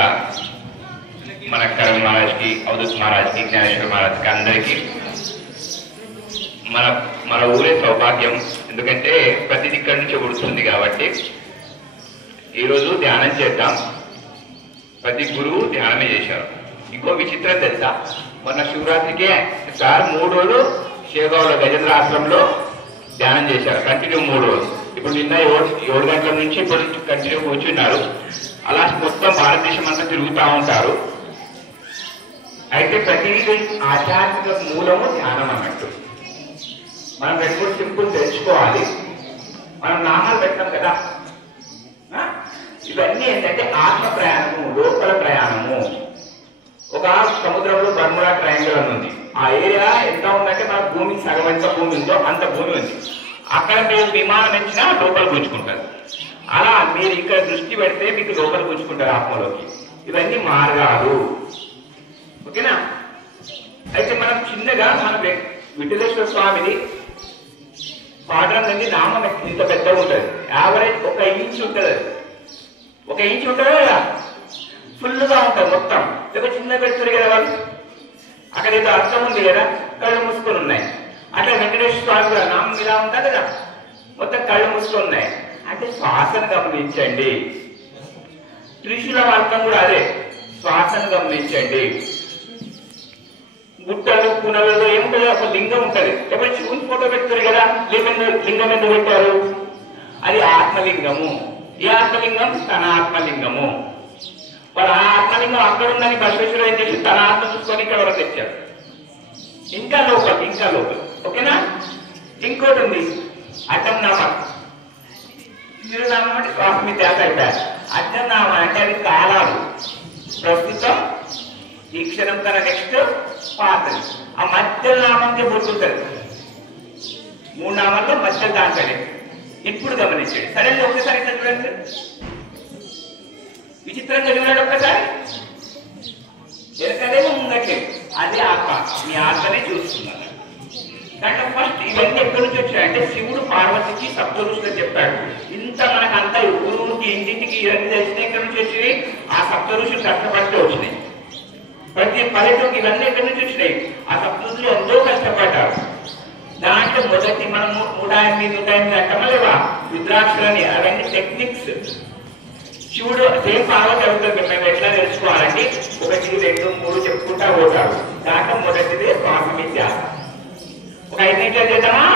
ముందుగా మన కరణ్ మహారాజ్కి, అవధూత్ మహారాజ్కి, జ్ఞానేశ్వర మహారాజ్కి అందరికీ మన ఊరే సౌభాగ్యం. ఎందుకంటే ప్రతిది ఇక్కడి నుంచి ఉడుతుంది కాబట్టి ఈరోజు ధ్యానం చేద్దాం. ప్రతి గురువు ధ్యానమే చేశారు. ఇంకో విచిత్రం తెలుసా, మొన్న శివరాత్రికే సార్ 3 రోజులు షేగావ్లో గజేంద్ర ఆశ్రమంలో ధ్యానం చేశారు, కంటిన్యూ 3 రోజులు. ఇప్పుడు నిన్న 7 గంటల నుంచి ఇప్పుడు కంటిన్యూ కూర్చున్నారు. అలా మొత్తం భారతదేశం అంతా తిరుగుతూ ఉంటారు. అయితే ప్రతి ఆధ్యాత్మిక మూలము ధ్యానం అన్నట్టు. మనం 2 సింపుల్ తెలుసుకోవాలి. మనం నామాలు పెట్టాం కదా, ఇవన్నీ ఏంటంటే ఆత్మ ప్రయాణము, లోపల ప్రయాణము. ఒక సముద్రంలో బర్ముడా ట్రయాంగిల్ అని ఉంది. ఆ ఏరియా ఎంత ఉందంటే మన భూమి సగం ఎంత భూమి ఉందో అంత భూమి ఉంది. అక్కడ మీరు విమానం ఇచ్చినా లోపల కూర్చుకుంటారు. అలా మీరు ఇక్కడ దృష్టి పెడితే మీకు లోపల కూర్చుకుంటారు ఆత్మలోకి. ఇవన్నీ మార్గాలు. ఓకేనా? అయితే మనం చిన్నగా మన విఠలేశ్వర స్వామిది పాఠం నుండి నామం ఇంత పెద్దగా ఉంటుంది. యావరేజ్ 1 ఇంచ్ ఉంటుంది. 1 ఇంచ్ ఉంటుంది కదా, ఫుల్గా ఉంటుంది మొత్తం. లేకపోతే చిన్న పెడుతుంది కదా వాళ్ళు. అక్కడ ఏదో అర్థం ఉంది కదా, కళ్ళు మూసుకొని ఉన్నాయి. అట్లా వెంకటేశ్వర స్వామి కూడా నామం ఇలా ఉంటుంది కదా, మొత్తం కళ్ళు మూసుకొని ఉన్నాయి. అంటే శ్వాసను గమనించండి. త్రిశూల అర్థం కూడా అదే, శ్వాసను గమనించండి. గుట్టలు పునలలో ఏముంటుంది, ఒక లింగం ఉంటుంది. లేకపోతే శివుని ఫోటో పెడతారు కదా, లింగం ఎందుకు పెట్టారు? అది ఆత్మలింగము. ఈ ఆత్మలింగం తన ఆత్మలింగము. వాడు ఆ ఆత్మలింగం అక్కడ ఉందని బసవేశ్వరుడు ఏం చేసి తన ఆత్మ చూసుకొని ఇక్కడ వరకు తెచ్చారు. ఇంకా లోపల. ఓకేనా? ఇంకోటి ఉంది, అడ్డం నామం. తిరునామం అంటే శ్వాస మీద ధ్యాస అయిపోయారు. అడ్డం నామం అంటే అది కాలాలు. ప్రస్తుతం, ఈ క్షణం కన్నా నెక్స్ట్ పాతది. ఆ మధ్య నామంకే గుర్తుంటుంది. 3 నామాల్లో మధ్య దాంట్లోనే. ఇప్పుడు గమనించండి. సరే, ఒక్కసారి ఇక్కడ చూడండి. విచిత్రంగా చూడండి ఒక్కసారి. ఎక్కడేమో ముంగట్లేదు, అది ఆత్మ. మీ ఆత్మనే చూస్తున్నారు. దాంట్లో ఫస్ట్ ఇవన్నీ ఎక్కడి నుంచి వచ్చాయంటే శివుడు పార్వతికి సప్త ఋషులు చెప్పాడు. ఇంత మనకంతా ఊరికి ఇంటింటికి ఇవన్నీ తెలిసినా ఎక్కడి నుంచి వచ్చినాయి? ఆ సప్త ఋషులు కష్టపడితే వచ్చినాయి. ప్రతి పల్లెటూరికి ఇవన్నీ ఎక్కడి నుంచి వచ్చినాయి? ఆ సప్త ఋషులు ఎంతో కష్టపడ్డారు. దాంట్లో మొదటి మనము 108 అంటామా లేవా, రుద్రాక్షలని, అవన్నీ టెక్నిక్స్. శివుడు సేమ్ పార్వతి అవుతుంది. మేము ఎట్లా తెలుసుకోవాలంటే 1, 2, 3 చెప్పుకుంటా పోతారు. దాంట్లో మొదటిదే శ్వాస మీద ధ్యాస. ఒక 5 నిమిషాలు చేద్దామా?